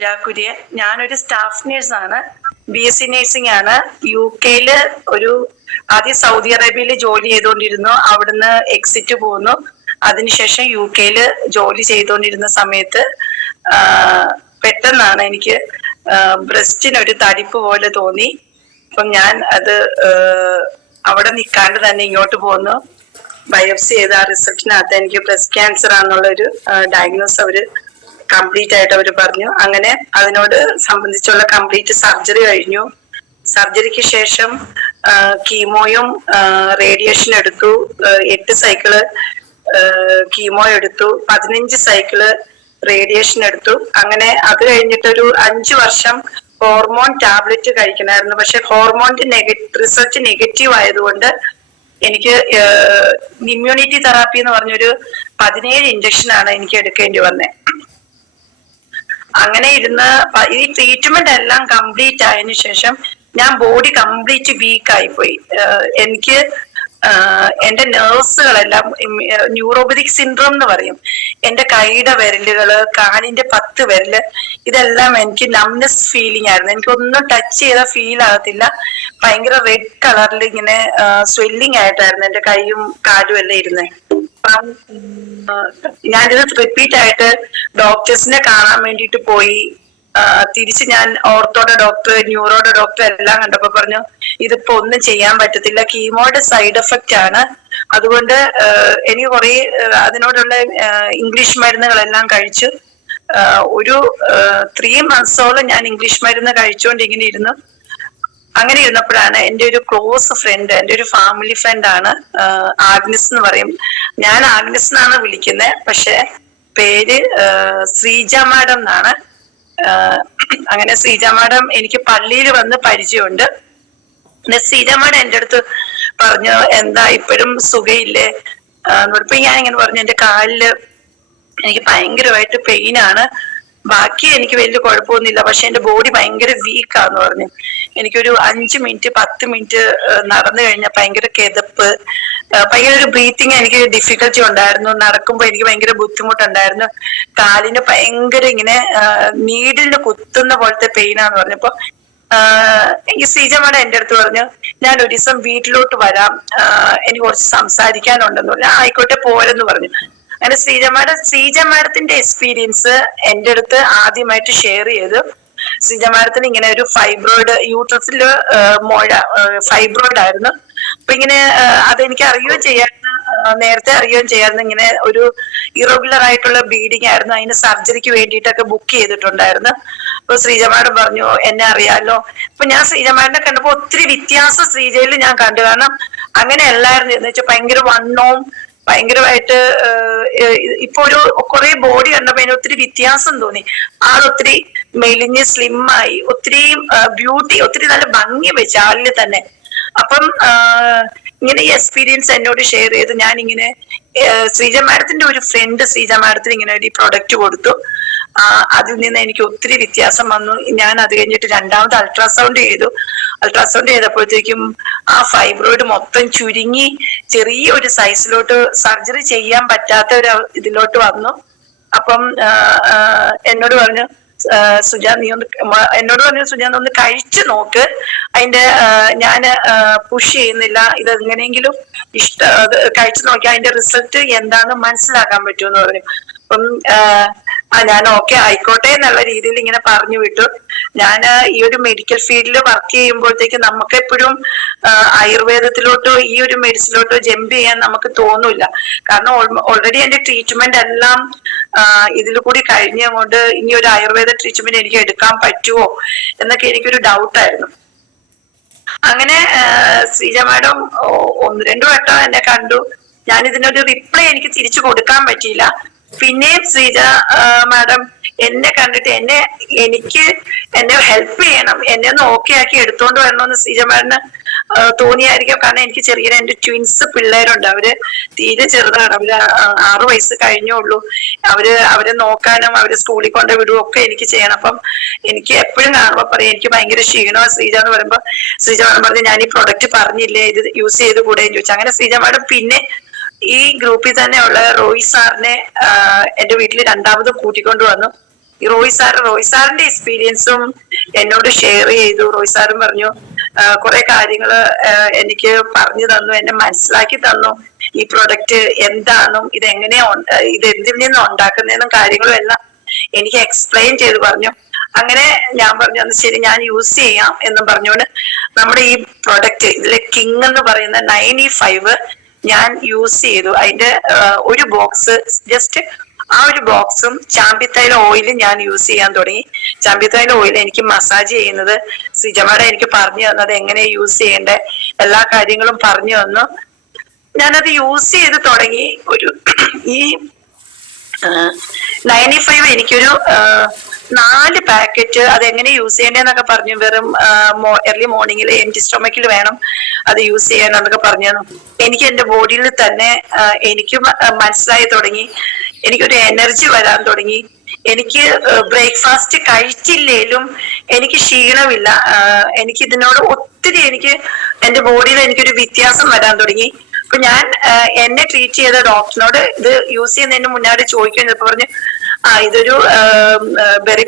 കുര്യൻ. ഞാനൊരു staff നേഴ്സാണ്. BSc nursing ആണ്. UK ഒരു ആദ്യം സൗദി അറേബ്യയിൽ ജോലി ചെയ്തുകൊണ്ടിരുന്നു. അവിടുന്ന് എക്സിറ്റ് പോന്നു. അതിനുശേഷം UK ജോലി ചെയ്തുകൊണ്ടിരുന്ന സമയത്ത് പെട്ടെന്നാണ് എനിക്ക് ബ്രസ്റ്റിനൊരു തടിപ്പ് പോലെ തോന്നി. അപ്പം ഞാൻ അത് അവിടെ നിൽക്കാണ്ട് തന്നെ ഇങ്ങോട്ട് പോന്നു. ബയോപ്സി ചെയ്ത ആ റിസൾട്ടിനകത്ത് എനിക്ക് ബ്രസ്റ്റ് ക്യാൻസർ ആണെന്നുള്ളൊരു ഡയഗ്നോസ് അവര് കംപ്ലീറ്റ് ആയിട്ട് അവർ പറഞ്ഞു. അങ്ങനെ അതിനോട് സംബന്ധിച്ചുള്ള കംപ്ലീറ്റ് സർജറി കഴിഞ്ഞു. സർജറിക്ക് ശേഷം കീമോയും റേഡിയേഷൻ എടുത്തു. 8 സൈക്കിള് കീമോ എടുത്തു, 15 സൈക്കിള് റേഡിയേഷൻ എടുത്തു. അങ്ങനെ അത് കഴിഞ്ഞിട്ടൊരു 5 വർഷം ഹോർമോൺ ടാബ്ലറ്റ് കഴിക്കണമായിരുന്നു. പക്ഷെ ഹോർമോണിന്റെ റിസൾട്ട് നെഗറ്റീവ് ആയതുകൊണ്ട് എനിക്ക് ഇമ്മ്യൂണിറ്റി തെറാപ്പി എന്ന് പറഞ്ഞൊരു 17 ഇഞ്ചക്ഷനാണ് എനിക്ക് എടുക്കേണ്ടി വന്നത്. അങ്ങനെ ഇരുന്ന് ഈ ട്രീറ്റ്മെന്റ് എല്ലാം കംപ്ലീറ്റ് ആയതിനു ശേഷം ഞാൻ ബോഡി കംപ്ലീറ്റ് വീക്ക് ആയിപ്പോയി. എനിക്ക് എന്റെ നെർവ്സുകളെല്ലാം ന്യൂറോപതിക് സിൻഡ്രോം എന്ന് പറയും. എന്റെ കൈയുടെ വിരലുകള്, കാലിന്റെ 10 വിരല്, ഇതെല്ലാം എനിക്ക് നംനെസ് ഫീലിംഗ് ആയിരുന്നു. എനിക്കൊന്നും ടച്ച് ചെയ്താൽ ഫീൽ ആകത്തില്ല. ഭയങ്കര റെഡ് കളറിൽ ഇങ്ങനെ സ്വെല്ലിംഗ് ആയിട്ടായിരുന്നു എന്റെ കൈയും കാലും എല്ലാം ഇരുന്നത്. ഞാനിത് റിപ്പീറ്റ് ആയിട്ട് ഡോക്ടേഴ്സിനെ കാണാൻ വേണ്ടിയിട്ട് പോയി. തിരിച്ച് ഞാൻ ഓർത്തോടെ ഡോക്ടർ, ന്യൂറോയുടെ ഡോക്ടർ എല്ലാം കണ്ടപ്പോ പറഞ്ഞു ഇതിപ്പോ ഒന്നും ചെയ്യാൻ പറ്റത്തില്ല, കീമോയുടെ സൈഡ് എഫക്റ്റ് ആണ്. അതുകൊണ്ട് എനിക്ക് കുറെ അതിനോടുള്ള ഇംഗ്ലീഷ് മരുന്നുകളെല്ലാം കഴിച്ചു. ഒരു 3 മന്ത്സോളം ഞാൻ ഇംഗ്ലീഷ് മരുന്ന് കഴിച്ചുകൊണ്ട് ഇങ്ങനെ ഇരുന്നു. അങ്ങനെ ഇരുന്നപ്പോഴാണ് എൻ്റെ ഒരു ക്ലോസ് ഫ്രണ്ട്, എൻ്റെ ഒരു ഫാമിലി ഫ്രണ്ട് ആണ്, ആഗ്നസ് എന്ന് പറയും. ഞാൻ ആഗ്നസ് എന്നാണ് വിളിക്കുന്നത്, പക്ഷെ പേര് ശ്രീജ മാഡം എന്നാണ്. അങ്ങനെ ശ്രീജ മാഡം എനിക്ക് പള്ളിയിൽ വന്ന് പരിചയമുണ്ട്. ശ്രീജ മാഡം എൻ്റെ അടുത്ത് പറഞ്ഞു, എന്താ ഇപ്പോഴും സുഖയില്ലേ? ഇപ്പൊ ഞാൻ ഇങ്ങനെ പറഞ്ഞു, എൻ്റെ കാലില് എനിക്ക് ഭയങ്കരമായിട്ട് പെയിനാണ്, ബാക്കി എനിക്ക് വലിയ കുഴപ്പമൊന്നുമില്ല, പക്ഷെ എന്റെ ബോഡി ഭയങ്കര വീക്കാന്ന് പറഞ്ഞു. എനിക്കൊരു 5 മിനിറ്റ് 10 മിനിറ്റ് നടന്നു കഴിഞ്ഞാൽ ഭയങ്കര കിതപ്പ്, ഭയങ്കര ഒരു ബ്രീത്തിങ് എനിക്ക് ഡിഫിക്കൽറ്റി ഉണ്ടായിരുന്നു. നടക്കുമ്പോൾ എനിക്ക് ഭയങ്കര ബുദ്ധിമുട്ടുണ്ടായിരുന്നു. കാലിന് ഭയങ്കര ഇങ്ങനെ നീഡിലിന് കുത്തുന്ന പോലത്തെ പെയിനാന്ന് പറഞ്ഞപ്പോ ഈ ശ്രീജമ്മയുടെ എൻ്റെ അടുത്ത് പറഞ്ഞു, ഞാൻ ഒരു ദിവസം വീട്ടിലോട്ട് വരാം, എനിക്ക് കുറച്ച് സംസാരിക്കാനുണ്ടെന്ന് പറഞ്ഞു. ആയിക്കോട്ടെ പോരെന്ന് പറഞ്ഞു. അങ്ങനെ ശ്രീജ മാഡത്തിന്റെ എക്സ്പീരിയൻസ് എൻ്റെ അടുത്ത് ആദ്യമായിട്ട് ഷെയർ ചെയ്തു. ശ്രീജ മാഡത്തിന് ഇങ്ങനെ ഒരു ഫൈബ്രോയിഡ്, യൂട്രസില് മുഴ, ഫൈബ്രോയിഡ് ആയിരുന്നു. അപ്പൊ ഇങ്ങനെ അതെനിക്ക് അറിയുകയും ചെയ്യായിരുന്നു, നേരത്തെ അറിയുകയും ചെയ്യായിരുന്നു. ഇങ്ങനെ ഒരു ഇറഗുലർ ആയിട്ടുള്ള ബ്ലീഡിങ് ആയിരുന്നു. അതിന് സർജറിക്ക് വേണ്ടിയിട്ടൊക്കെ ബുക്ക് ചെയ്തിട്ടുണ്ടായിരുന്നു. അപ്പൊ ശ്രീജ മാഡം പറഞ്ഞു, എന്നെ അറിയാലോ. അപ്പൊ ഞാൻ ശ്രീജ മാഡിനെ കണ്ടപ്പോ ഒത്തിരി വ്യത്യാസം ശ്രീജയിൽ ഞാൻ കണ്ടു. കാരണം അങ്ങനെ അല്ലായിരുന്നു എന്ന് വെച്ചാൽ ഭയങ്കര വണ്ണവും ഭയങ്കരമായിട്ട് ഇപ്പൊ ഒരു കുറെ ബോഡി കണ്ടപ്പോ അതിന് ഒത്തിരി വ്യത്യാസം തോന്നി. ആളൊത്തിരി മെലിഞ്ഞ് സ്ലിമ്മായി, ഒത്തിരി ബ്യൂട്ടി, ഒത്തിരി നല്ല ഭംഗി വെച്ച് ആളില് തന്നെ. അപ്പം ഇങ്ങനെ ഈ എക്സ്പീരിയൻസ് എന്നോട് ഷെയർ ചെയ്ത് ഞാൻ ഇങ്ങനെ ശ്രീജ മാഡത്തിന്റെ ഒരു ഫ്രണ്ട് ശ്രീജ മാഡത്തിന് ഇങ്ങനെ ഒരു പ്രൊഡക്റ്റ് കൊടുത്തു. അതിൽ നിന്ന് എനിക്ക് ഒത്തിരി വ്യത്യാസം വന്നു. ഞാൻ അത് കഴിഞ്ഞിട്ട് 2ാമത് അൾട്രാസൗണ്ട് ചെയ്തു. അൾട്രാസൗണ്ട് ചെയ്തപ്പോഴത്തേക്കും ആ ഫൈബ്രോയിഡ് മൊത്തം ചുരുങ്ങി ചെറിയൊരു സൈസിലോട്ട്, സർജറി ചെയ്യാൻ പറ്റാത്ത ഒരു ഇതിലോട്ട് വന്നു. അപ്പം എന്നോട് പറഞ്ഞു, സുജാ നീ ഒന്ന് കഴിച്ചു നോക്ക്, അതിന്റെ ഞാൻ പുഷ് ചെയ്യുന്നില്ല, ഇത് എങ്ങനെയെങ്കിലും കഴിച്ചു നോക്കി അതിന്റെ റിസൾട്ട് എന്താണെന്ന് മനസ്സിലാക്കാൻ പറ്റുമെന്ന് പറഞ്ഞു. അപ്പം ഞാൻ ഓക്കെ ആയിക്കോട്ടെ എന്നുള്ള രീതിയിൽ ഇങ്ങനെ പറഞ്ഞു വിട്ടു. ഞാൻ ഈ ഒരു മെഡിക്കൽ ഫീൽഡിൽ വർക്ക് ചെയ്യുമ്പോഴത്തേക്ക് നമുക്ക് എപ്പോഴും ആയുർവേദത്തിലോട്ടോ ഈ ഒരു മെഡിസിനിലോട്ടോ ജമ്പ് ചെയ്യാൻ നമുക്ക് തോന്നില്ല. കാരണം ഓൾറെഡി എന്റെ ട്രീറ്റ്മെന്റ് എല്ലാം ഇതിൽ കൂടി കഴിഞ്ഞുകൊണ്ട് ഇനി ഒരു ആയുർവേദ ട്രീറ്റ്മെന്റ് എനിക്ക് എടുക്കാൻ പറ്റുമോ എന്നൊക്കെ എനിക്കൊരു ഡൗട്ടായിരുന്നു. അങ്ങനെ ശ്രീജ മാഡം 1-2 വട്ടം എന്നെ കണ്ടു. ഞാൻ ഇതിനൊരു റിപ്ലൈ എനിക്ക് തിരിച്ചു കൊടുക്കാൻ പറ്റിയില്ല. പിന്നെയും ശ്രീജ മാഡം എന്നെ കണ്ടിട്ട് എന്നെ ഹെൽപ്പ് ചെയ്യണം, എന്നെ ഒന്ന് ഓക്കെ ആക്കി എടുത്തോണ്ട് വരണമെന്ന് ശ്രീജ മാഡിന് തോന്നിയായിരിക്കും. കാരണം എനിക്ക് ചെറിയ 2 ട്വിൻസ് പിള്ളേരുണ്ട്. അവര് തീരെ ചെറുതാണ്, അവര് 6 വയസ്സ് കഴിഞ്ഞുള്ളൂ. അവരെ നോക്കാനും അവര് സ്കൂളിൽ കൊണ്ട് വിടുകയും ഒക്കെ എനിക്ക് ചെയ്യണം. അപ്പം എനിക്ക് എപ്പോഴും കാണുമ്പോ പറയും എനിക്ക് ഭയങ്കര ക്ഷീണമാണ് ശ്രീജ എന്ന് പറയുമ്പോ ശ്രീജ മാഡം പറഞ്ഞു, ഞാൻ ഈ പ്രൊഡക്റ്റ് പറഞ്ഞില്ലേ, ഇത് യൂസ് ചെയ്ത് കൂടെ എന്ന് ചോദിച്ചു. അങ്ങനെ ശ്രീജ മാഡം പിന്നെ ഈ ഗ്രൂപ്പിൽ തന്നെ ഉള്ള റോയി സാറിനെ എന്റെ വീട്ടിൽ 2ാമത് കൂട്ടിക്കൊണ്ടു വന്നു. റോയ് സാറിന്റെ എക്സ്പീരിയൻസും എന്നോട് ഷെയർ ചെയ്തു. റോയ് സാറും പറഞ്ഞു കുറെ കാര്യങ്ങള് എനിക്ക് പറഞ്ഞു തന്നു, എന്നെ മനസ്സിലാക്കി തന്നു. ഈ പ്രൊഡക്റ്റ് എന്താണെന്നും ഇത് എന്തിൽ നിന്നും ഉണ്ടാക്കുന്നതെന്നും കാര്യങ്ങളും എല്ലാം എനിക്ക് എക്സ്പ്ലെയിൻ ചെയ്ത് പറഞ്ഞു. അങ്ങനെ ഞാൻ പറഞ്ഞു അന്ന് ശരി ഞാൻ യൂസ് ചെയ്യാം എന്നും പറഞ്ഞുകൊണ്ട് നമ്മുടെ ഈ പ്രൊഡക്റ്റ് ഇതിലെ കിങ് എന്ന് പറയുന്ന 95 ഞാൻ യൂസ് ചെയ്തു. അതിന്റെ ഒരു ബോക്സ് ജസ്റ്റ് ആ ഒരു ബോക്സും ചാമ്പിത്തൈല ഓയിലും ഞാൻ യൂസ് ചെയ്യാൻ തുടങ്ങി. ചാമ്പിത്തൈല ഓയിൽ എനിക്ക് മസാജ് ചെയ്യുന്നത് ശ്രീജമാഡ എനിക്ക് പറഞ്ഞു തന്നത് എങ്ങനെ യൂസ് ചെയ്യേണ്ട എല്ലാ കാര്യങ്ങളും പറഞ്ഞു തന്നു. ഞാനത് യൂസ് ചെയ്ത് തുടങ്ങി. ഒരു ഈ 95 എനിക്കൊരു 4 പാക്കറ്റ് അതെങ്ങനെ യൂസ് ചെയ്യേണ്ടതെന്നൊക്കെ പറഞ്ഞു. വെറും എർലി മോർണിംഗിൽ എംറ്റി സ്റ്റൊമക്കിൽ വേണം അത് യൂസ് ചെയ്യാനെന്നൊക്കെ പറഞ്ഞു. എനിക്ക് എന്റെ ബോഡിയിൽ തന്നെ എനിക്ക് മനസ്സിലായി തുടങ്ങി. എനിക്കൊരു എനർജി വരാൻ തുടങ്ങി. എനിക്ക് ബ്രേക്ക്ഫാസ്റ്റ് കഴിച്ചില്ലേലും എനിക്ക് ക്ഷീണമില്ല. എനിക്ക് ഇതിനോട് ഒത്തിരി എനിക്ക് എന്റെ ബോഡിയിൽ എനിക്കൊരു വ്യത്യാസം വരാൻ തുടങ്ങി. അപ്പൊ ഞാൻ എന്നെ ട്രീറ്റ് ചെയ്ത ഡോക്ടറിനോട് ഇത് യൂസ് ചെയ്യുന്നതിന് മുന്നാടി ചോദിക്കാൻ പറഞ്ഞു ഇതൊരു ബെറി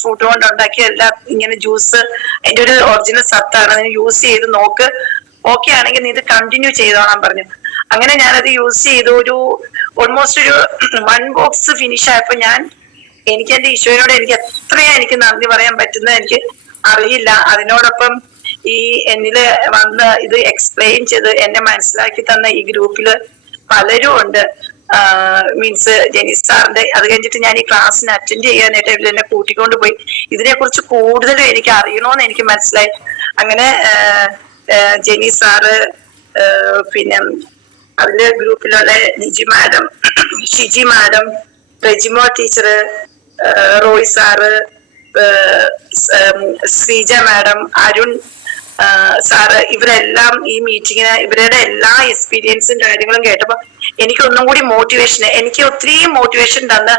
ഫ്രൂട്ട് കൊണ്ട് ഉണ്ടാക്കിയ എല്ലാം ഇങ്ങനെ ജ്യൂസ് അതിന്റെ ഒരു ഒറിജിനൽ സത്താണ്, അതിന് യൂസ് ചെയ്ത് നോക്ക്, ഓക്കെ ആണെങ്കിൽ നീ ഇത് കണ്ടിന്യൂ ചെയ്തോളാൻ പറഞ്ഞു. അങ്ങനെ ഞാനത് യൂസ് ചെയ്തു. ഒരു ഓൾമോസ്റ്റ് ഒരു 1 ബോക്സ് ഫിനിഷ് ആയപ്പോ എനിക്ക് എന്റെ ഈശോയോട് എനിക്ക് എത്രയാ എനിക്ക് നന്ദി പറയാൻ പറ്റുന്നത് എനിക്ക് അറിയില്ല. അതിനോടൊപ്പം ഈ എന്നില് വന്ന് ഇത് എക്സ്പ്ലെയിൻ ചെയ്ത് എന്നെ മനസ്സിലാക്കി തന്ന ഈ ഗ്രൂപ്പില് പലരും ഉണ്ട്. മീൻസ് ജെനിസ് സാറിന്റെ അത് കഴിഞ്ഞിട്ട് ഞാൻ ഈ ക്ലാസ്സിന് അറ്റൻഡ് ചെയ്യാനായിട്ട് എന്നെ കൂട്ടിക്കൊണ്ട് പോയി ഇതിനെ കുറിച്ച് കൂടുതലും എനിക്ക് അറിയണോന്ന് എനിക്ക് മനസ്സിലായി. അങ്ങനെ ജെനിസ് സാറ്, പിന്നെ അതിലെ ഗ്രൂപ്പിലുള്ള Niji madam, Shiji madam, Rejimo teacher, Roy sir, Sreeja madam, Arun sir, ഇവരെല്ലാം ഈ മീറ്റിങ്ങിന് ഇവരുടെ എല്ലാ എക്സ്പീരിയൻസും കാര്യങ്ങളും കേട്ടപ്പോ എനിക്ക് ഒന്നും കൂടി എനിക്ക് ഒത്തിരി മോട്ടിവേഷൻ തന്ന്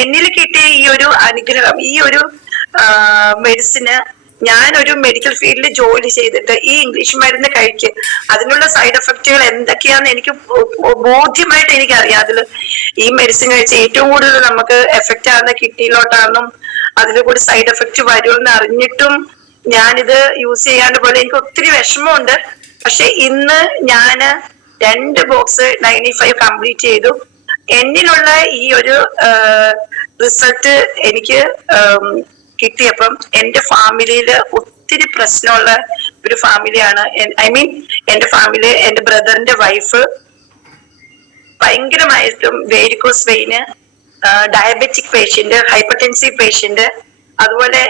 എന്നിൽ കിട്ടിയ ഈ ഒരു അനുഗ്രഹം, ഈ ഒരു മെഡിസിന് ഞാനൊരു മെഡിക്കൽ ഫീൽഡിൽ ജോലി ചെയ്തിട്ട് ഈ ഇംഗ്ലീഷ് മരുന്ന് കഴിക്കുക അതിനുള്ള സൈഡ് എഫക്റ്റുകൾ എന്തൊക്കെയാന്ന് എനിക്ക് ബോധ്യമായിട്ട് എനിക്കറിയാം. അതില് ഈ മെഡിസിൻ കഴിച്ച് ഏറ്റവും കൂടുതൽ നമുക്ക് എഫക്റ്റ് ആകുന്ന കിഡ്നിയിലോട്ടാണെന്നും അതിൽ കൂടി സൈഡ് എഫക്റ്റ് വരുമെന്ന് അറിഞ്ഞിട്ടും ഞാനിത് യൂസ് ചെയ്യാണ്ട് പോലെ എനിക്ക് ഒത്തിരി വിഷമമുണ്ട്. പക്ഷെ ഇന്ന് ഞാന് 2 ബോക്സ് 95 കംപ്ലീറ്റ് ചെയ്തു. എന്നിലുള്ള ഈ ഒരു റിസൾട്ട് എനിക്ക് കിട്ടിയപ്പം എന്റെ ഫാമിലിയില് ഒത്തിരി പ്രശ്നമുള്ള ഒരു ഫാമിലിയാണ്. എന്റെ ഫാമിലി, എന്റെ ബ്രദറിന്റെ വൈഫ് ഭയങ്കരമായിട്ടും varicose vein, diabetic patient, hypertensive patient, അതുപോലെ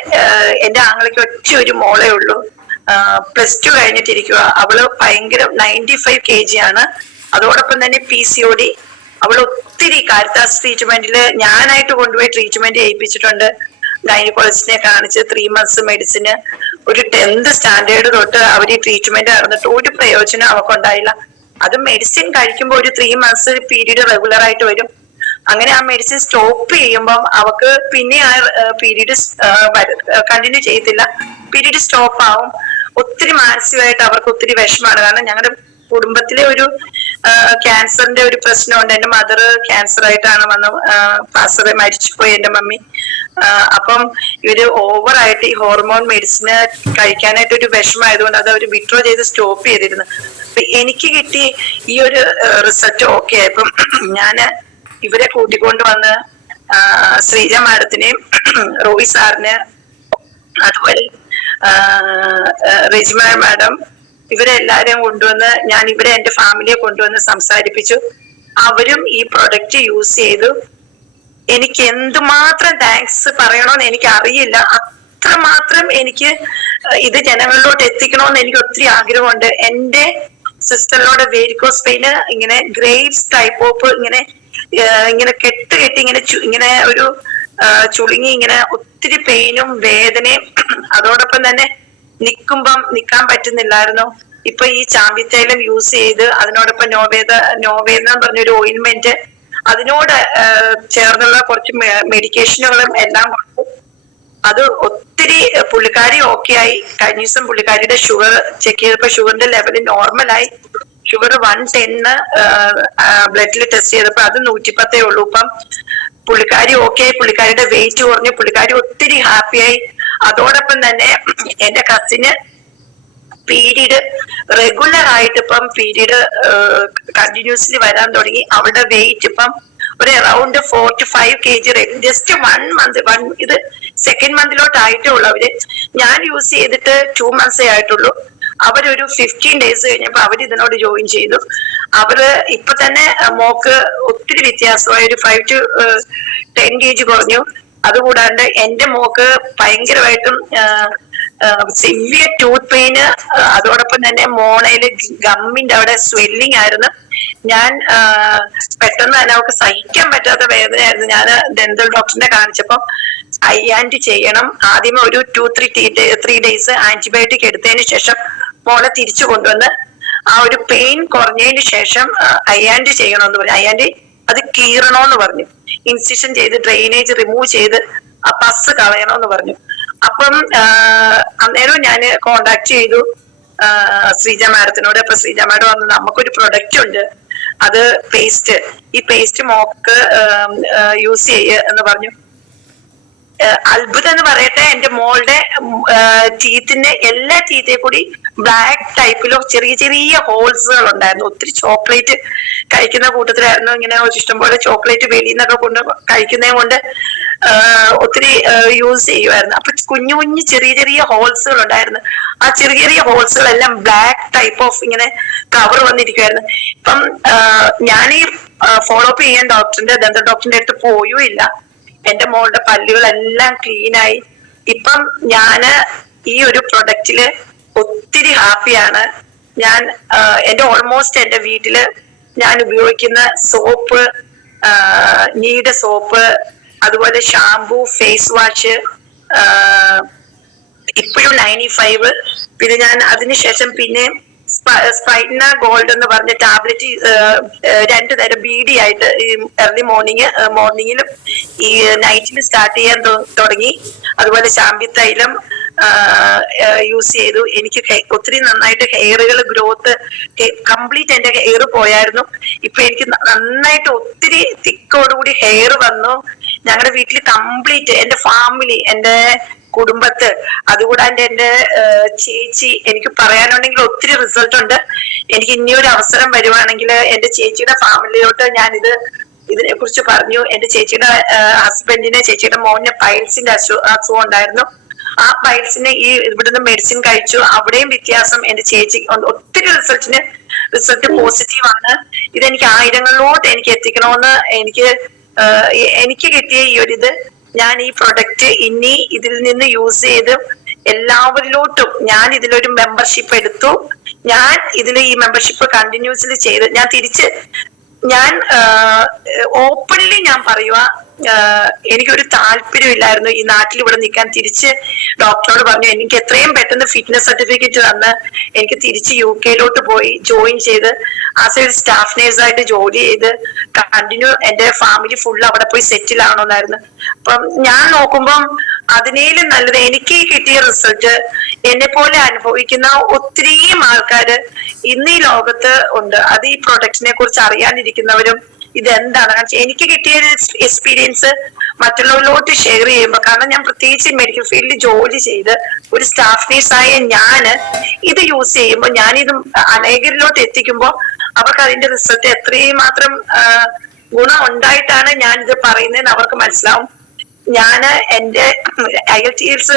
എന്റെ ആങ്ങളയ്ക്ക് ഒരു മോളേ ഉള്ളൂ, +2 കഴിഞ്ഞിട്ടിരിക്കുക. അവള് ഭയങ്കര 95 kg ആണ്. അതോടൊപ്പം തന്നെ PCOD. അവൾ ഒത്തിരി കാരിത്താസ് ട്രീറ്റ്മെന്റില് ഞാനായിട്ട് കൊണ്ടുപോയി ട്രീറ്റ്മെന്റ് ചെയ്യിപ്പിച്ചിട്ടുണ്ട്. ഗൈനക്കോളജിസ്റ്റിനെ കാണിച്ച് 3 months മെഡിസിന്, ഒരു 10th സ്റ്റാൻഡേർഡ് തൊട്ട് അവർ ഈ ട്രീറ്റ്മെന്റ് നടന്നിട്ട് ഒരു പ്രയോജനം അവക്കുണ്ടായില്ല. അത് മെഡിസിൻ കഴിക്കുമ്പോൾ ഒരു 3 months പീരീഡ് റെഗുലർ ആയിട്ട് വരും. അങ്ങനെ ആ മെഡിസിൻ സ്റ്റോപ്പ് ചെയ്യുമ്പം അവക്ക് പിന്നെ ആ പീരീഡ് കണ്ടിന്യൂ ചെയ്യത്തില്ല, പീരീഡ് സ്റ്റോപ്പ് ആവും. ഒത്തിരി മാനസികമായിട്ട് അവർക്ക് ഒത്തിരി വിഷമാണ്. കാരണം ഞങ്ങളുടെ കുടുംബത്തിലെ ഒരു ക്യാൻസറിന്റെ ഒരു പ്രശ്നമുണ്ട്. എന്റെ മദർ ക്യാൻസർ ആയിട്ടാണ് മരിച്ചുപോയി എന്റെ മമ്മി. അപ്പം ഇവര് ഓവറായിട്ട് ഈ ഹോർമോൺ മെഡിസിന് കഴിക്കാനായിട്ട് ഒരു വിഷമായതുകൊണ്ട് അത് അവർ വിഡ്രോ ചെയ്ത് സ്റ്റോപ്പ് ചെയ്തിരുന്നു. അപ്പൊ എനിക്ക് കിട്ടി ഈ ഒരു റിസൾട്ട് ഓക്കെ ആയപ്പം ഞാന് ഇവരെ കൂട്ടിക്കൊണ്ട് വന്ന് ശ്രീജ മാഡത്തിനെയും റോയി സാറിന് അതുപോലെ റെജിമ മാഡം ഇവരെല്ലാരെയും കൊണ്ടുവന്ന് ഞാൻ എന്റെ ഫാമിലിയെ കൊണ്ടുവന്ന് സംസാരിപ്പിച്ചു. അവരും ഈ പ്രൊഡക്റ്റ് യൂസ് ചെയ്തു. എനിക്ക് എന്തുമാത്രം താങ്ക്സ് പറയണോന്ന് എനിക്ക് അറിയില്ല. അത്രമാത്രം എനിക്ക് ഇത് ജനങ്ങളിലോട്ട് എത്തിക്കണമെന്ന് എനിക്ക് ഒത്തിരി ആഗ്രഹമുണ്ട്. എന്റെ സിസ്റ്ററിനോട് വേരിക്കോസ് പെയിന് ഇങ്ങനെ ഗ്രേവ്സ് ടൈപ്പ് ഓഫ് ഇങ്ങനെ കെട്ടി ഇങ്ങനെ ഒരു ചുളുങ്ങി ഇങ്ങനെ ഒത്തിരി പെയിനും വേദനയും, അതോടൊപ്പം തന്നെ നിക്കാൻ പറ്റുന്നില്ലായിരുന്നു. ഇപ്പൊ ഈ ചാമ്പിത്തൈലം യൂസ് ചെയ്ത് അതിനോടൊപ്പം നോവേദ പറഞ്ഞൊരു ഓയിൻമെന്റ് അതിനോട് ചേർന്നുള്ള കുറച്ച് മെഡിക്കേഷനുകളും എല്ലാം കൊടുത്തു. അത് ഒത്തിരി പുള്ളിക്കാരി ഓക്കെ ആയി. കഴിഞ്ഞ ദിവസം പുള്ളിക്കാരിയുടെ ഷുഗർ ചെക്ക് ചെയ്തപ്പോ ഷുഗറിന്റെ ലെവൽ നോർമലായി. ഷുഗർ 110 ബ്ലഡിൽ ടെസ്റ്റ് ചെയ്തപ്പോ അത് 110 ഉള്ളൂ. ഇപ്പം പുള്ളിക്കാരി ഓക്കെ, പുള്ളിക്കാരിയുടെ വെയിറ്റ് കുറഞ്ഞു, പുള്ളിക്കാരി ഒത്തിരി ഹാപ്പിയായി. അതോടൊപ്പം തന്നെ എന്റെ കസിന് പീരീഡ് റെഗുലർ ആയിട്ട് ഇപ്പം പീരീഡ് കണ്ടിന്യൂസ്ലി വരാൻ തുടങ്ങി. അവളുടെ വെയിറ്റ് ഇപ്പം ഒരു around 4 to 5 kg. Just 1 month, ഇത് സെക്കൻഡ് മന്തിലോട്ട് ആയിട്ടേ ഉള്ളൂ അവര്. ഞാൻ യൂസ് ചെയ്തിട്ട് 2 months ആയിട്ടുള്ളൂ. അവരൊരു 15 days കഴിഞ്ഞപ്പോ അവര് ഇതിനോട് ജോയിൻ ചെയ്തു. അവര് ഇപ്പൊ തന്നെ മോക്ക് ഒത്തിരി വ്യത്യാസമായി, ഒരു 5 to 10 kg കുറഞ്ഞു. അതുകൂടാണ്ട് എന്റെ മോക്ക് ഭയങ്കരമായിട്ടും സിവിയർ ടൂത്ത് പെയിന്, അതോടൊപ്പം തന്നെ മോണയില് ഗമ്മിന്റെ അവിടെ സ്വെല്ലിങ് ആയിരുന്നു. ഞാൻ പെട്ടെന്ന് തന്നെ അവർക്ക് സഹിക്കാൻ പറ്റാത്ത വേദനയായിരുന്നു. ഞാൻ ഡെന്റൽ ഡോക്ടറിനെ കാണിച്ചപ്പോ INT ചെയ്യണം, ആദ്യമേ ഒരു 2-3 days ആന്റിബയോട്ടിക് എടുത്തതിന് ശേഷം മോളെ തിരിച്ചു കൊണ്ടുവന്ന് ആ ഒരു പെയിൻ കുറഞ്ഞതിന് ശേഷം INT ചെയ്യണമെന്ന് പറഞ്ഞു. INT അത് കീറണോന്ന് പറഞ്ഞു. ഇൻസിഷൻ ചെയ്ത് ഡ്രെയിനേജ് റിമൂവ് ചെയ്ത് ആ പസ് കളയണമെന്ന് പറഞ്ഞു. അപ്പം അന്നേരം ഞാൻ കോണ്ടാക്ട് ചെയ്തു ശ്രീജ മാഡത്തിനോട്. അപ്പൊ ശ്രീജ മാഡം വന്ന് നമുക്കൊരു പ്രൊഡക്റ്റ് ഉണ്ട്, അത് പേസ്റ്റ്, ഈ പേസ്റ്റ് മോക്ക് യൂസ് ചെയ്യ എന്ന് പറഞ്ഞു. അത്ഭുതം എന്ന് പറയട്ടെ, എന്റെ മോളുടെ ടീത്തിന്റെ എല്ലാ ടീത്തെ കൂടി ബ്ലാക്ക് ടൈപ്പിലോ ചെറിയ ചെറിയ ഹോൾസുകൾ ഉണ്ടായിരുന്നു. ഒത്തിരി ചോക്ലേറ്റ് കഴിക്കുന്ന കൂട്ടത്തിലായിരുന്നു. ഇങ്ങനെ ഇഷ്ടംപോലെ ചോക്ലേറ്റ് വെളിയിൽ നിന്നൊക്കെ കൊണ്ട് കഴിക്കുന്നതും കൊണ്ട് ഒത്തിരി യൂസ് ചെയ്യുമായിരുന്നു. അപ്പൊ കുഞ്ഞു കുഞ്ഞു ചെറിയ ചെറിയ ഹോൾസുകൾ ഉണ്ടായിരുന്നു. ആ ചെറിയ ചെറിയ ഹോൾസുകളെല്ലാം ബ്ലാക്ക് ടൈപ്പ് ഓഫ് ഇങ്ങനെ കവർ വന്നിരിക്കുമായിരുന്നു. ഇപ്പം ഞാൻ ഈ ഫോളോ അപ്പ് ചെയ്യാൻ ദന്ത ഡോക്ടറിന്റെ അടുത്ത് പോയും ഇല്ല. എന്റെ മോളുടെ പല്ലുകളെല്ലാം ക്ലീനായി. ഇപ്പം ഞാന് ഈ ഒരു പ്രൊഡക്റ്റില് ഒത്തിരി ഹാപ്പിയാണ്. ഞാൻ ഓൾമോസ്റ്റ് എന്റെ വീട്ടില് ഞാൻ ഉപയോഗിക്കുന്ന സോപ്പ്, നീഡ സോപ്പ്, അതുപോലെ ഷാംപൂ, ഫേസ് വാഷ്, ഇപ്പോഴും 95. പിന്നെ ഞാൻ അതിനുശേഷം പിന്നെ സ്പൈന ഗോൾഡ് എന്ന് പറഞ്ഞ ടാബ്ലറ്റ് 2 തരം BD ആയിട്ട് എർലി മോർണിംഗിലും ഈ നൈറ്റിൽ സ്റ്റാർട്ട് ചെയ്യാൻ തുടങ്ങി. അതുപോലെ ശാമ്പി തൈലം യൂസ് ചെയ്തു. എനിക്ക് ഒത്തിരി നന്നായിട്ട് ഹെയറുകൾ ഗ്രോത്ത്, കംപ്ലീറ്റ് എന്റെ ഹെയർ പോയായിരുന്നു. ഇപ്പൊ എനിക്ക് നന്നായിട്ട് ഒത്തിരി തിക്കോടുകൂടി ഹെയർ വന്നു. ഞങ്ങളുടെ വീട്ടിൽ കംപ്ലീറ്റ് എന്റെ ഫാമിലി, എന്റെ കുടുംബത്ത്, അതുകൂടാണ്ട് എന്റെ ചേച്ചി, എനിക്ക് പറയാനുണ്ടെങ്കിൽ ഒത്തിരി റിസൾട്ട് ഉണ്ട്. എനിക്ക് ഇനിയൊരു അവസരം വരുവാണെങ്കിൽ എന്റെ ചേച്ചിയുടെ ഫാമിലിയോട്ട് ഇതിനെ കുറിച്ച് പറഞ്ഞു. എന്റെ ചേച്ചിയുടെ ഹസ്ബൻഡിന്, ചേച്ചിയുടെ മോന് പൈൽസിന്റെ അസുഖം ഉണ്ടായിരുന്നു. ആ പൈൽസിന് ഇവിടുന്ന് മെഡിസിൻ കഴിച്ചു. അവിടെയും വ്യത്യാസം എന്റെ ചേച്ചി ഒത്തിരി റിസൾട്ട് പോസിറ്റീവ് ആണ്. ഇതെനിക്ക് ആയിരങ്ങളിലോട്ട് എനിക്ക് എത്തിക്കണമെന്ന് എനിക്ക് കിട്ടിയ ഈ ഒരു ഞാൻ ഈ പ്രൊഡക്റ്റ് ഇനി ഇതിൽ നിന്ന് യൂസ് ചെയ്ത് എല്ലാവരിലോട്ടും ഞാൻ ഇതിലൊരു മെമ്പർഷിപ്പ് എടുത്തു. ഞാൻ ഈ മെമ്പർഷിപ്പ് കണ്ടിന്യൂസ്ലി ചെയ്ത് ഞാൻ ഓപ്പൺലി ഞാൻ പറയുക, എനിക്കൊരു താല്പര്യമില്ലായിരുന്നു ഈ നാട്ടിൽ ഇവിടെ നിൽക്കാൻ. തിരിച്ച് ഡോക്ടറോട് പറഞ്ഞു എനിക്ക് എത്രയും പെട്ടെന്ന് ഫിറ്റ്നസ് സർട്ടിഫിക്കറ്റ് തന്ന് എനിക്ക് തിരിച്ച് UK പോയി ജോയിൻ ചെയ്ത് ആസ് എ സ്റ്റാഫ് നേഴ്സായിട്ട് ജോലി ചെയ്ത് കണ്ടിന്യൂ എന്റെ ഫാമിലി ഫുൾ അവിടെ പോയി സെറ്റിൽ ആവണമെന്നായിരുന്നു. അപ്പം ഞാൻ നോക്കുമ്പം അതിനേലും നല്ലത് എനിക്ക് കിട്ടിയ റിസൾട്ട് എന്നെ പോലെ അനുഭവിക്കുന്ന ഒത്തിരിയും ആൾക്കാര് ഇന്ന് ഈ ലോകത്ത് ഉണ്ട്. അത് ഈ പ്രൊഡക്റ്റിനെ കുറിച്ച് അറിയാനിരിക്കുന്നവരും ഇതെന്താണ്, എനിക്ക് കിട്ടിയ എക്സ്പീരിയൻസ് മറ്റുള്ളവരിലോട്ട് ഷെയർ ചെയ്യുമ്പോൾ, കാരണം ഞാൻ പ്രത്യേകിച്ച് മെഡിക്കൽ ഫീൽഡിൽ ജോലി ചെയ്ത് ഒരു സ്റ്റാഫ് നേഴ്സായ ഞാന് ഇത് യൂസ് ചെയ്യുമ്പോൾ, ഞാനിത് അനേകരിലോട്ട് എത്തിക്കുമ്പോൾ അവർക്ക് അതിന്റെ റിസൾട്ട് എത്രയും മാത്രം ഗുണം ഉണ്ടായിട്ടാണ് ഞാനിത് പറയുന്നതെന്ന് അവർക്ക് മനസ്സിലാവും. ഞാന് എന്റെ IELTS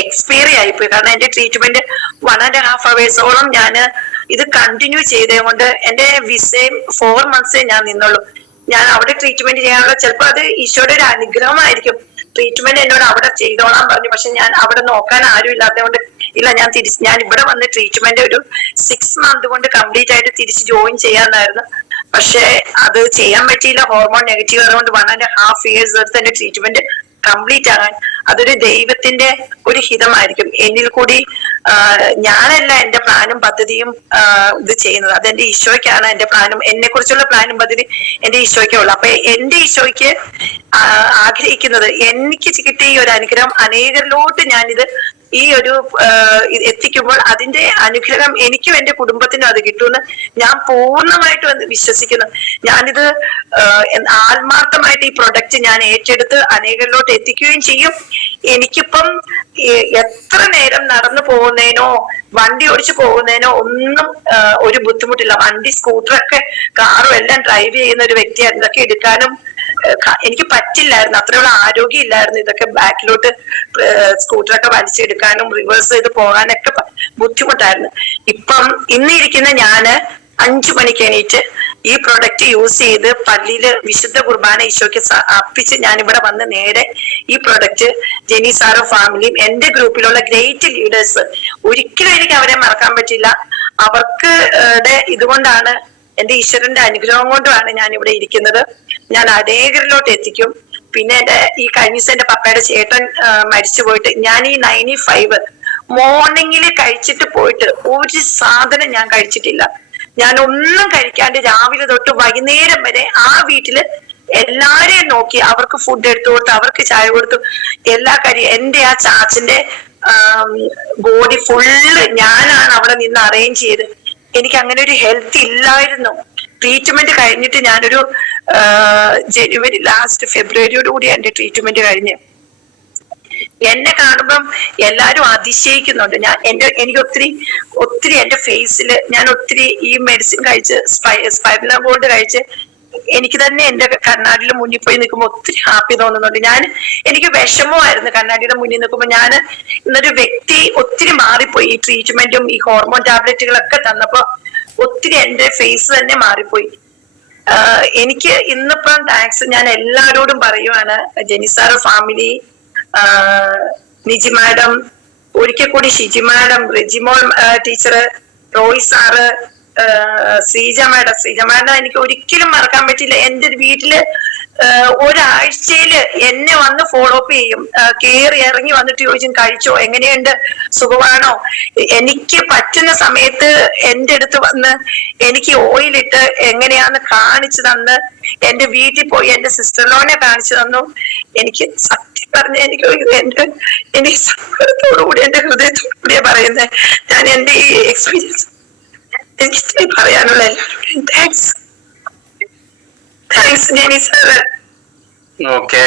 എക്സ്പയറി ആയിപ്പോയി. കാരണം എന്റെ ട്രീറ്റ്മെന്റ് 1.5 hours ഞാൻ ഇത് കണ്ടിന്യൂ ചെയ്തത് കൊണ്ട് എന്റെ വിസയും 4 months ഞാൻ നിന്നുള്ളൂ. ഞാൻ അവിടെ ട്രീറ്റ്മെന്റ് ചെയ്യാനുള്ള, ചിലപ്പോൾ അത് ഈശോയുടെ ഒരു അനുഗ്രഹമായിരിക്കും. ട്രീറ്റ്മെന്റ് എന്നോട് അവിടെ ചെയ്തോളാൻ പറഞ്ഞു. പക്ഷെ ഞാൻ അവിടെ നോക്കാൻ ആരും ഇല്ലാത്തതുകൊണ്ട് ഇല്ല, ഞാൻ ഇവിടെ വന്ന് ട്രീറ്റ്മെന്റ് ഒരു 6 months കൊണ്ട് കംപ്ലീറ്റ് ആയിട്ട് തിരിച്ച് ജോയിൻ ചെയ്യാന്നായിരുന്നു. പക്ഷെ അത് ചെയ്യാൻ പറ്റിയില്ല. ഹോർമോൺ നെഗറ്റീവ് ആയതുകൊണ്ട് 1.5 years എടുത്ത് എന്റെ ട്രീറ്റ്മെന്റ് കംപ്ലീറ്റ് ആകാൻ. അതൊരു ദൈവത്തിന്റെ ഒരു ഹിതമായിരിക്കും. എന്നിൽ കൂടി ഞാനല്ല എന്റെ പ്ലാനും പദ്ധതിയും ഇത് ചെയ്യുന്നത്. അതെന്റെ ഈശോയ്ക്കാണ് എന്റെ പ്ലാനും, എന്നെ കുറിച്ചുള്ള പ്ലാനും പദ്ധതി എന്റെ ഈശോയ്ക്കേ ഉള്ളു. അപ്പൊ എന്റെ ഈശോയ്ക്ക് ആഗ്രഹിക്കുന്നത് എനിക്ക് കിട്ടിയ ഈ ഒരു അനുഗ്രഹം അനേകരിലോട്ട് ഞാനിത് ഈ ഒരു എത്തിക്കുമ്പോൾ അതിന്റെ അനുഗ്രഹം എനിക്കും എന്റെ കുടുംബത്തിനും അത് കിട്ടുമെന്ന് ഞാൻ പൂർണ്ണമായിട്ടും വിശ്വസിക്കുന്നു. ഞാനിത് ആത്മാർത്ഥമായിട്ട് ഈ പ്രൊഡക്റ്റ് ഞാൻ ഏറ്റെടുത്ത് അനേകരിലോട്ട് എത്തിക്കുകയും ചെയ്യും. എനിക്കിപ്പം എത്ര നേരം നടന്നു പോകുന്നതിനോ വണ്ടി ഓടിച്ചു പോകുന്നതിനോ ഒന്നും ഒരു ബുദ്ധിമുട്ടില്ല. വണ്ടി, സ്കൂട്ടറൊക്കെ, കാറും എല്ലാം ഡ്രൈവ് ചെയ്യുന്ന ഒരു വ്യക്തിയായിരുന്നു. ഇതൊക്കെ എടുക്കാനും എനിക്ക് പറ്റില്ലായിരുന്നു, അത്രയുള്ള ആരോഗ്യം ഇല്ലായിരുന്നു. ഇതൊക്കെ ബാക്കിലോട്ട് സ്കൂട്ടറൊക്കെ വലിച്ചെടുക്കാനും റിവേഴ്സ് ചെയ്ത് പോകാനൊക്കെ ബുദ്ധിമുട്ടായിരുന്നു. ഇപ്പം ഇന്നിരിക്കുന്ന ഞാന് 5 മണിക്ക് എണീറ്റ് ഈ പ്രൊഡക്റ്റ് യൂസ് ചെയ്ത് പള്ളിയില് വിശുദ്ധ കുർബാന ഈശോയ്ക്ക് അർപ്പിച്ച് ഞാൻ ഇവിടെ വന്ന് നേരെ ഈ പ്രൊഡക്റ്റ് ജെനി സാറും ഫാമിലിയും എന്റെ ഗ്രൂപ്പിലുള്ള ഗ്രേറ്റ് ലീഡേഴ്സ്, ഒരിക്കലും എനിക്ക് അവരെ മറക്കാൻ പറ്റില്ല. അവർക്ക് ഇതുകൊണ്ടാണ്, എന്റെ ഈശ്വരന്റെ അനുഗ്രഹം കൊണ്ടുമാണ് ഞാൻ ഇവിടെ ഇരിക്കുന്നത്. ഞാൻ അനേകരിലോട്ട് എത്തിക്കും. പിന്നെ ഈ കഴിഞ്ഞ ദിവസം എന്റെ പപ്പയുടെ ചേട്ടൻ മരിച്ചു പോയിട്ട് ഞാൻ ഈ 95 മോർണിംഗിൽ കഴിച്ചിട്ട് പോയിട്ട് ഒരു സാധനം ഞാൻ കഴിച്ചിട്ടില്ല. ഞാൻ ഒന്നും കഴിക്കാണ്ട് രാവിലെ തൊട്ട് വൈകുന്നേരം വരെ ആ വീട്ടില് എല്ലാരെയും നോക്കി, അവർക്ക് ഫുഡ് എടുത്തു കൊടുത്തു, അവർക്ക് ചായ കൊടുത്തു, എല്ലാ കാര്യം. എന്റെ ആ ചാച്ചന്റെ ബോഡി ഫുള്ള് ഞാനാണ് അവിടെ നിന്ന് അറേഞ്ച് ചെയ്ത്. എനിക്ക് അങ്ങനെ ഒരു ഹെൽത്ത് ഇല്ലായിരുന്നു. ട്രീറ്റ്മെന്റ് കഴിഞ്ഞിട്ട് ഞാനൊരു ജനുവരി ലാസ്റ്റ് ഫെബ്രുവരിയോട് കൂടി എന്റെ ട്രീറ്റ്മെന്റ് കഴിഞ്ഞ്. എന്നെ കാണുമ്പം എല്ലാരും അതിശയിക്കുന്നുണ്ട്. എനിക്ക് ഒത്തിരി എന്റെ ഫേസിൽ ഞാൻ ഒത്തിരി ഈ മെഡിസിൻ കഴിച്ച് സ്പൈറൽ ഗോൾഡ് കഴിച്ച് എനിക്ക് തന്നെ എന്റെ കണ്ണാടിയുടെ മുന്നിൽ പോയി നിൽക്കുമ്പോൾ ഒത്തിരി ഹാപ്പി തോന്നുന്നുണ്ട്. എനിക്ക് വിഷമമായിരുന്നു കണ്ണാടിയുടെ മുന്നിൽ നിൽക്കുമ്പോൾ. ഞാൻ ഇന്നൊരു വ്യക്തി ഒത്തിരി മാറിപ്പോയി. ഈ ട്രീറ്റ്മെന്റും ഈ ഹോർമോൺ ടാബ്ലറ്റുകളൊക്കെ തന്നപ്പോ ഒത്തിരി എന്റെ ഫേസ് തന്നെ മാറിപ്പോയി. എനിക്ക് ഇന്നിപ്പം താങ്ക്സ് ഞാൻ എല്ലാവരോടും പറയുവാണ്. Jeni sir family, Niji madam, ഒരിക്കൽ കൂടി Shiji madam, Rejimol teacher, Roy sir, Sreeja madam എനിക്ക് ഒരിക്കലും മറക്കാൻ പറ്റില്ല. എന്റെ വീട്ടില് ഒരാഴ്ചയില് എന്നെ വന്ന് ഫോളോ അപ്പ് ചെയ്യും. കേറി ഇറങ്ങി വന്നിട്ട് ചോദിച്ചും കഴിച്ചോ, എങ്ങനെയുണ്ട്, സുഖമാണോ. എനിക്ക് പറ്റുന്ന സമയത്ത് എന്റെ അടുത്ത് വന്ന് എനിക്ക് ഓയിലിട്ട് എങ്ങനെയാന്ന് കാണിച്ചു തന്ന്, എന്റെ വീട്ടിൽ പോയി എന്റെ സിസ്റ്റർലോനെ കാണിച്ചു തന്നു. എനിക്ക് സത്യം പറഞ്ഞ എനിക്ക് സങ്കടത്തോടുകൂടി എന്റെ ഹൃദയത്തോടുകൂടിയാ പറയുന്നത്. ഞാൻ എന്റെ ഈ എക്സ്പീരിയൻസ് എനിക്ക് പറയാനുള്ള എല്ലാവരോടും താങ്ക്സ് ജെനി സാറ്. ഓക്കെ.